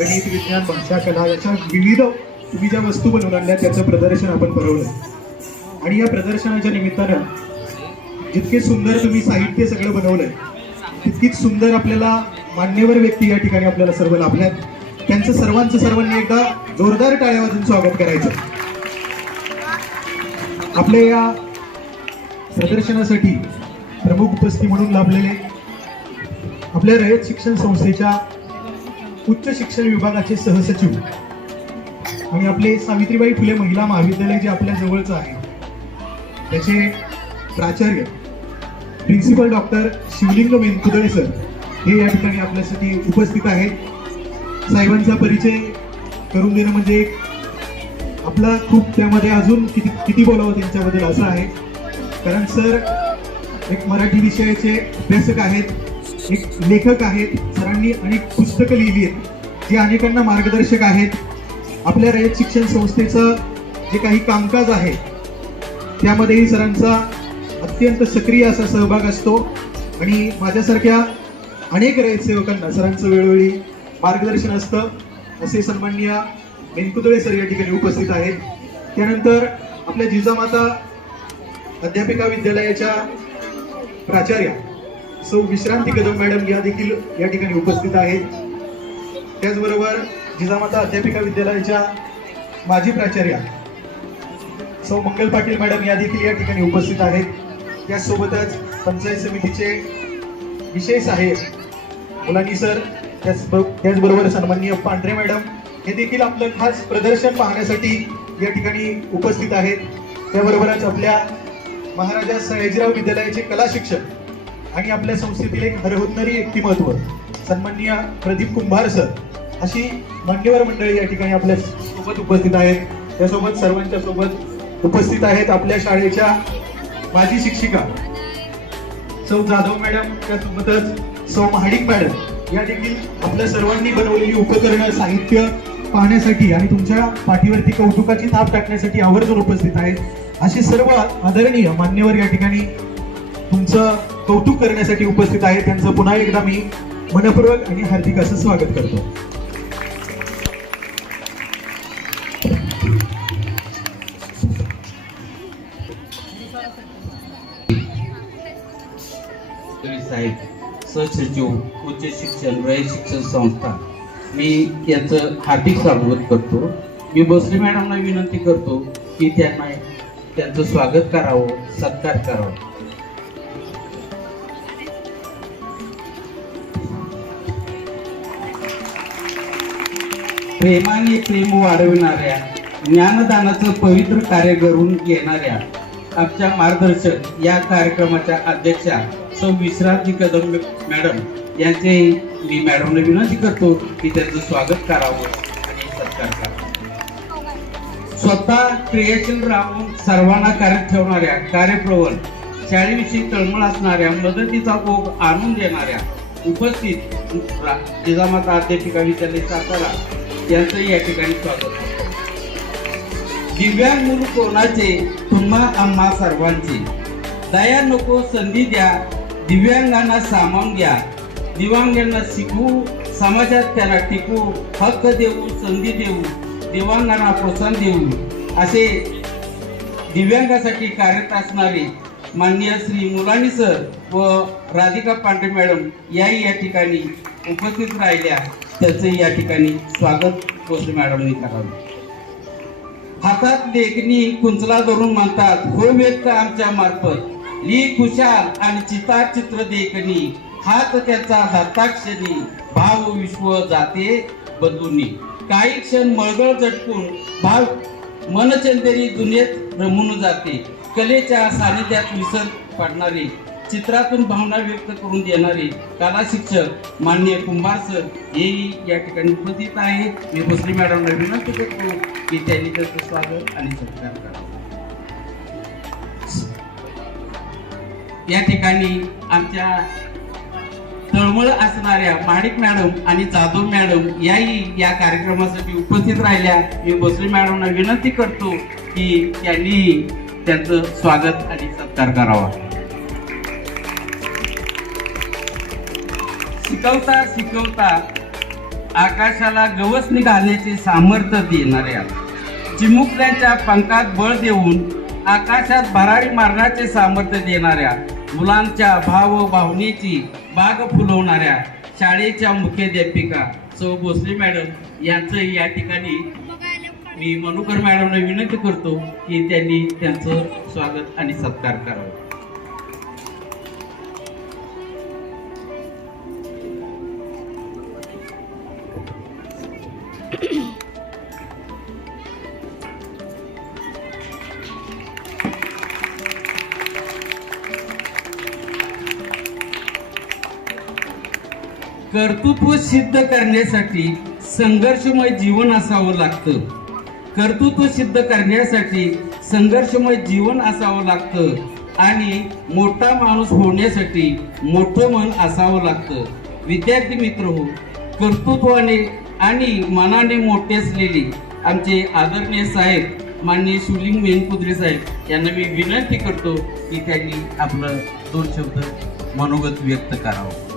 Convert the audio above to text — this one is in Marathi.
गणित, विज्ञान, भाषा, कला याच्या विविध तुम्ही ज्या वस्तू बनवून आणल्या त्याचं प्रदर्शन आपण भरवलं आणि या प्रदर्शनाच्या निमित्तानं जितके सुंदर तुम्ही साहित्य सगळं बनवलंय तितकीच सुंदर आपल्याला मान्यवर व्यक्ती या ठिकाणी आपल्याला सर्व लाभल्यात. त्यांचं सर्वांनी एकदा जोरदार टाळ्या वाजून स्वागत करायचं. आपल्या या प्रदर्शनासाठी प्रमुख उपस्थिती म्हणून लाभलेले आपल्या रयत शिक्षण संस्थेच्या उच्च शिक्षण विभागाचे सहसचिव आणि आपले सावित्रीबाई फुले महिला महाविद्यालय जे आपल्या जवळचं आहे त्याचे प्राचार्य प्रिन्सिपल डॉक्टर शिवलिंग मेनकुदळे सर हे या ठिकाणी आपल्यासाठी उपस्थित आहेत. साहेबांचा परिचय करून देणं म्हणजे आपला खूप त्यामध्ये अजून किती बोलावं त्यांच्याबद्दल असं आहे. कारण सर एक मराठी विषयाचे अभ्यासक आहेत, एक लेखक आहेत. सरांनी अनेक पुस्तकं लिहिली आहेत जी अनेकांना मार्गदर्शक आहेत. आपल्या रयत शिक्षण संस्थेचं जे काही कामकाज आहे त्यामध्येही सरांचा अत्यंत सक्रिय असा सहभाग असतो आणि माझ्यासारख्या अनेक रयत सेवकांना सरांचं वेळोवेळी मार्गदर्शन असतं. असे सन्माननीय मेनकुदळे सर या ठिकाणी उपस्थित आहेत. त्यानंतर आपल्या जिजामाता अध्यापिका विद्यालयाच्या प्राचार्या सौ विश्रांती कदम मॅडम या देखील या ठिकाणी उपस्थित आहेत. त्याचबरोबर जिजामाता अध्यापिका विद्यालयाच्या माजी प्राचार्या सौ मंगल पाटील मॅडम या देखील या ठिकाणी उपस्थित आहेत. त्याचसोबतच पंचायत समितीचे विशेष सहाय्यक मुलानी सर, त्याचबरोबर सन्माननीय पांढरे मॅडम हे देखील आपलं खास प्रदर्शन पाहण्यासाठी या ठिकाणी उपस्थित आहेत. त्याबरोबरच आपल्या महाराजा सयाजीराव विद्यालयाचे कला शिक्षक आणि आपल्या संस्थेतील एक हरहुन्नरी व्यक्तिमत्व सन्माननीय प्रदीप कुंभार सर अशी मान्यवर मंडळी या ठिकाणी आपल्या सोबत उपस्थित आहेत. त्यासोबत सर्वांच्या सोबत उपस्थित आहेत आपल्या शाळेच्या माजी शिक्षिका सौ जाधव मॅडम, त्यासोबतच सौ महाडिक मॅडम या देखील आपल्या सर्वांनी बनवलेली उपकरणं साहित्य पाहण्यासाठी आणि तुमच्या पाठीवरती कौतुकाची थाप टाकण्यासाठी आवर्जून उपस्थित आहेत. असे सर्व आदरणीय मान्यवर या ठिकाणी तुमचं कौतुक करण्यासाठी उपस्थित आहेत. त्यांचं पुन्हा एकदा मी मनपूर्वक आणि हार्दिक असं स्वागत करतो. साहेब, सहसचिव उच्च शिक्षण रयत शिक्षण संस्था, मी यांचं हार्दिक स्वागत करतो. मी भोसले मॅडमना विनंती करतो की त्यांचं स्वागत करावं, सत्कार करावं. प्रेमाने प्रेम वाढविणाऱ्या, ज्ञानदानाचं पवित्र कार्य करून घेणाऱ्या आमच्या मार्गदर्शक या कार्यक्रमाच्या अध्यक्षा सौ विश्रांती कदम मॅडम यांचे मी मॅडमला विनंती करतो की त्यांचं स्वागत करावं आणि सत्कार करावा. स्वतः क्रियाशील राहून सर्वांना कार्यरत ठेवणाऱ्या, कार्यप्रवण, शाळेविषयी तळमळ असणाऱ्या, मदतीचा ओघ आणून देणाऱ्या उपस्थित जिजामाता अध्यापिका विद्यालय सातारा यांचंही या ठिकाणी स्वागत करतो. दिव्यांग मूल कोणाचे, तुम्हा आम्हा सर्वांचे, दया नको संधी द्या, दिव्यांगांना सामावून घ्या, दिव्यांगांना शिकवू, समाजात त्यांना टिकवू, हक्क देऊ, संधी देऊ, दिव्यांगांना प्रोत्साहन देऊ असे दिव्यांगासाठी कार्यरत असणारे माननीय श्री मुलानी सर व राधिका पांढरे मॅडम याही या ठिकाणी उपस्थित राहिल्या. त्याचंही या ठिकाणी स्वागत भोसले मॅडमनी करावं. हातात लेखणी कुंचला धरून म्हणतात, हो व्यक्त आमच्या मार्फत ली खुशाल आणि चितार चित्र देखणी, हात त्याचा हस्ताक्षणी, भाव विश्व जाते बदलून. काही क्षण मळगळ झटकून भाव मनचंदेरी दुनियेत रमून जाते. कलेच्या सानिध्यात विसर पडणारे, चित्रातून भावना व्यक्त करून देणारे कला शिक्षक माननीय कुंभार सर हेही या ठिकाणी उपस्थित आहेत. मी भोसले मॅडमला विनंती करतो की त्यांनी त्याचं स्वागत आणि सत्कार करावा. या ठिकाणी आमच्या तळमळ असणाऱ्या महाडिक मॅडम आणि जाधव मॅडम याही या कार्यक्रमासाठी उपस्थित राहिल्या. मी भोसले मॅडमना विनंती करतो की त्यांनी त्यांचं स्वागत आणि सत्कार करावा. शिकवता शिकवता आकाशाला गवसणी घालण्याचे सामर्थ्य देणाऱ्या, चिमुकल्यांच्या पंखात बळ देऊन आकाशात भरारी मारण्याचे सामर्थ्य देणाऱ्या, मुलांच्या भाव भावनेची बाग फुलवणाऱ्या शाळेच्या मुख्याध्यापिका सौ भोसले मॅडम यांचं या ठिकाणी मी मनुकर मॅडमला विनंती करतो की त्यांनी त्यांचं स्वागत आणि सत्कार करावा. कर्तृत्व सिद्ध करण्यासाठी संघर्षमय जीवन असावं लागतं. कर्तृत्व सिद्ध करण्यासाठी संघर्षमय जीवन असावं लागतं आणि मोठा माणूस होण्यासाठी मोठं मन असावं लागतं. विद्यार्थी मित्र हो, कर्तृत्वाने आणि मनाने मोठे असलेले आमचे आदरणीय साहेब माननीय सुलिंग मेनकुद्रे साहेब यांना मी विनंती करतो की त्यांनी आपलं 2 शब्द मनोगत व्यक्त करावं.